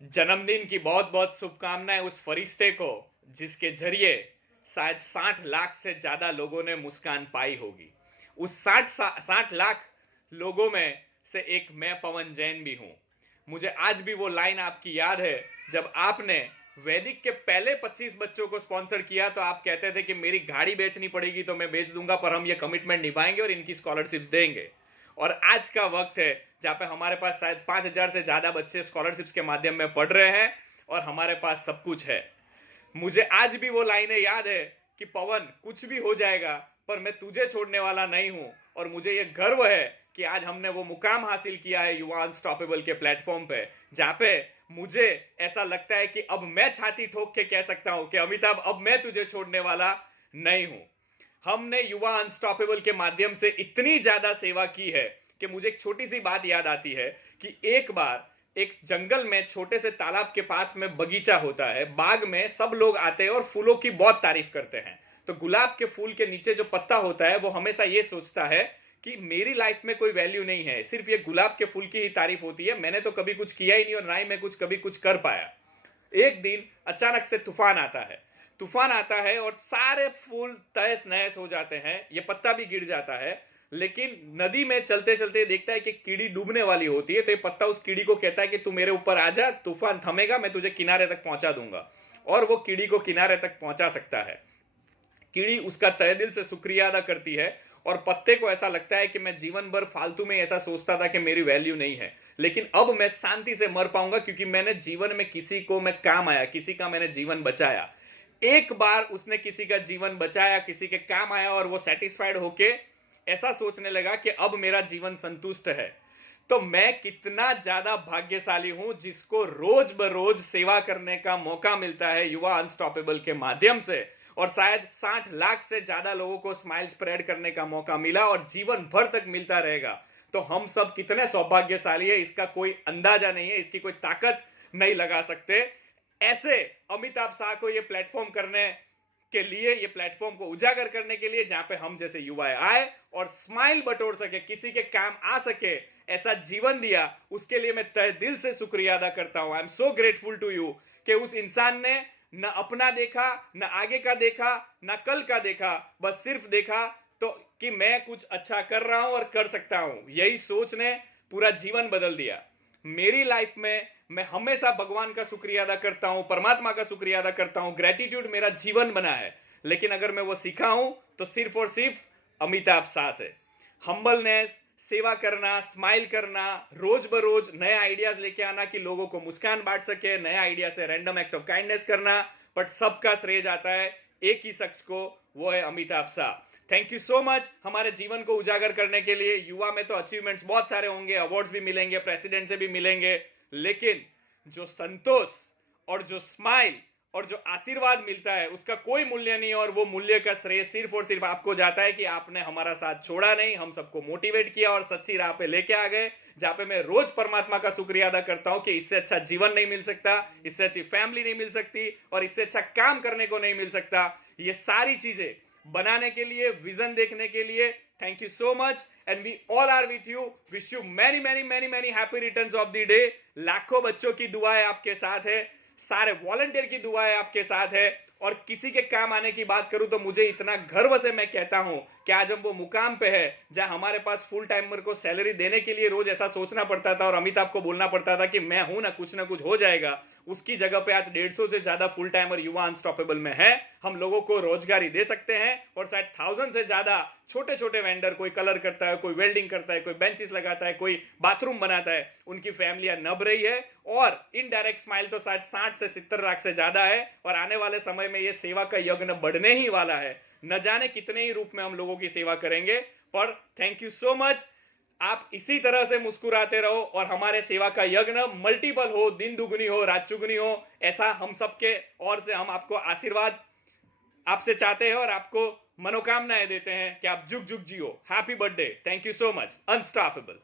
जन्मदिन की बहुत बहुत शुभकामनाएं उस फरिश्ते को जिसके जरिए शायद 60 लाख से ज्यादा लोगों ने मुस्कान पाई होगी। उस 60 लाख लोगों में से एक मैं पवन जैन भी हूं। मुझे आज भी वो लाइन आपकी याद है जब आपने वैदिक के पहले 25 बच्चों को स्पॉन्सर किया तो आप कहते थे कि मेरी गाड़ी बेचनी पड़ेगी तो मैं बेच दूंगा, पर हम ये कमिटमेंट निभाएंगे और इनकी स्कॉलरशिप्स देंगे। और आज का वक्त है जहां पे हमारे पास शायद 5,000 से ज्यादा बच्चे स्कॉलरशिप्स के माध्यम में पढ़ रहे हैं और हमारे पास सब कुछ है। मुझे आज भी वो लाइनें याद है कि पवन कुछ भी हो जाएगा पर मैं तुझे छोड़ने वाला नहीं हूं। और मुझे ये गर्व है कि आज हमने वो मुकाम हासिल किया है युवा अनस्टॉपेबल के प्लेटफॉर्म पे, जहां पे मुझे ऐसा लगता है कि अब मैं छाती ठोक के कह सकता हूं कि अमिताभ अब मैं तुझे छोड़ने वाला नहीं हूं। हमने युवा अनस्टॉपेबल के माध्यम से इतनी ज्यादा सेवा की है कि मुझे एक छोटी सी बात याद आती है कि एक बार एक जंगल में छोटे से तालाब के पास में बगीचा होता है, बाग में सब लोग आते हैं और फूलों की बहुत तारीफ करते हैं। तो गुलाब के फूल के नीचे जो पत्ता होता है वो हमेशा ये सोचता है कि मेरी लाइफ में कोई वैल्यू नहीं है, सिर्फ ये गुलाब के फूल की ही तारीफ होती है, मैंने तो कभी कुछ किया ही नहीं और ना ही मैं कभी कुछ कर पाया। एक दिन अचानक से तूफान आता है। तूफान आता है और सारे फूल तहस नहस हो जाते हैं, ये पत्ता भी गिर जाता है। लेकिन नदी में चलते चलते देखता है कि कीड़ी डूबने वाली होती है, तो ये पत्ता उस कीड़ी को कहता है कि तू मेरे ऊपर आ जा, तूफान थमेगा, मैं तुझे किनारे तक पहुंचा दूंगा। और वो कीड़ी को किनारे तक पहुंचा सकता है। कीड़ी उसका तहे दिल से शुक्रिया अदा करती है और पत्ते को ऐसा लगता है कि मैं जीवन भर फालतू में ऐसा सोचता था कि मेरी वैल्यू नहीं है, लेकिन अब मैं शांति से मर पाऊंगा क्योंकि मैंने जीवन में किसी को मैं काम आया, किसी का मैंने जीवन बचाया। एक बार उसने किसी का जीवन बचाया, किसी के काम आया और वो सेटिस्फाइड होके ऐसा सोचने लगा कि अब मेरा जीवन संतुष्ट है। तो मैं कितना ज्यादा भाग्यशाली हूं जिसको रोज बरोज सेवा करने का मौका मिलता है युवा अनस्टॉपेबल के माध्यम से। और शायद 60 लाख से ज्यादा लोगों को स्माइल स्प्रेड करने का मौका मिला और जीवन भर तक मिलता रहेगा। तो हम सब कितने सौभाग्यशाली है इसका कोई अंदाजा नहीं है, इसकी कोई ताकत नहीं लगा सकते। ऐसे अमिताभ शाह को ये प्लेटफॉर्म करने के लिए, ये प्लेटफॉर्म को उजागर करने के लिए जहां पे हम जैसे युवा आए और स्माइल बटोर सके, किसी के काम आ सके, ऐसा जीवन दिया, उसके लिए मैं तहे दिल से शुक्रिया अदा करता हूं। I am so grateful to you कि उस इंसान ने न अपना देखा, न आगे का देखा, न कल का देखा, बस सिर्फ देखा तो कि मैं कुछ अच्छा कर रहा हूं और कर सकता हूं। यही सोच ने पूरा जीवन बदल दिया। मेरी लाइफ में मैं हमेशा भगवान का शुक्रिया अदा करता हूं, परमात्मा का शुक्रिया अदा करता हूं। ग्रेटिट्यूड मेरा जीवन बना है, लेकिन अगर मैं वो सीखा हूं तो सिर्फ और सिर्फ अमिताभ शाह से। हम्बलनेस, सेवा करना, स्माइल करना, रोज बरोज नए आइडियाज लेके आना कि लोगों को मुस्कान बांट सके, नए आइडिया से रैंडम एक्ट ऑफ काइंडनेस करना, बट सबका श्रेय जाता है एक ही शख्स को, वो है Amitabh Shah. Thank you so much हमारे जीवन को उजागर करने के लिए। युवा में तो अचीवमेंट्स बहुत सारे होंगे, अवार्ड्स भी मिलेंगे, प्रेसिडेंट से भी मिलेंगे, लेकिन जो संतोष और जो स्माइल और जो आशीर्वाद मिलता है उसका कोई मूल्य नहीं। और वो मूल्य का श्रेय सिर्फ और सिर्फ आपको जाता है कि आपने हमारा साथ छोड़ा नहीं, हम सबको मोटिवेट किया और सच्ची राह पे लेके आ गए, जहां पे मैं रोज परमात्मा का शुक्रिया अदा करता हूं कि इससे अच्छा जीवन नहीं मिल सकता, इससे अच्छी फैमिली नहीं मिल सकती और इससे अच्छा काम करने को नहीं मिल सकता। ये सारी चीजें बनाने के लिए, विजन देखने के लिए, thank you so much and we all are with you. Wish you many many many many happy returns of the day. लाखों बच्चों की दुआएं आपके साथ है, सारे वॉलंटियर की दुआएं आपके साथ है। और किसी के काम आने की बात करूं तो मुझे इतना गर्व से मैं कहता हूं कि आज हम वो मुकाम पे है जहां हमारे पास फुल टाइमर को सैलरी देने के लिए रोज ऐसा सोचना पड़ता था और अमिताभ को बोलना पड़ता था कि मैं हूं ना कुछ हो जाएगा। उसकी जगह पे आज 150 से ज्यादा फुल टाइमर युवा अनस्टॉपेबल में है। हम लोगों को रोजगारी दे सकते हैं और शायद 1000 से ज्यादा छोटे छोटे वेंडर, कोई कलर करता है, कोई वेल्डिंग करता है, कोई बेंचेस लगाता है, कोई बाथरूम बनाता है, उनकी फैमिलियां नब रही है। और इनडायरेक्ट स्माइल तो शायद 60 से 70 लाख से ज्यादा है और आने वाले समय में ये सेवा का यज्ञ बढ़ने ही वाला है। न जाने कितने ही रूप में हम लोगों की सेवा करेंगे, पर थैंक यू सो मच। आप इसी तरह से मुस्कुराते रहो और हमारे सेवा का यज्ञ मल्टीपल हो, दिन दुगनी हो, रात चुगनी हो, ऐसा हम सबके और से हम आपको आशीर्वाद आपसे चाहते हैं और आपको मनोकामनाएं देते हैं कि आप जुग जुग जियो। Happy birthday, thank you so much. Unstoppable.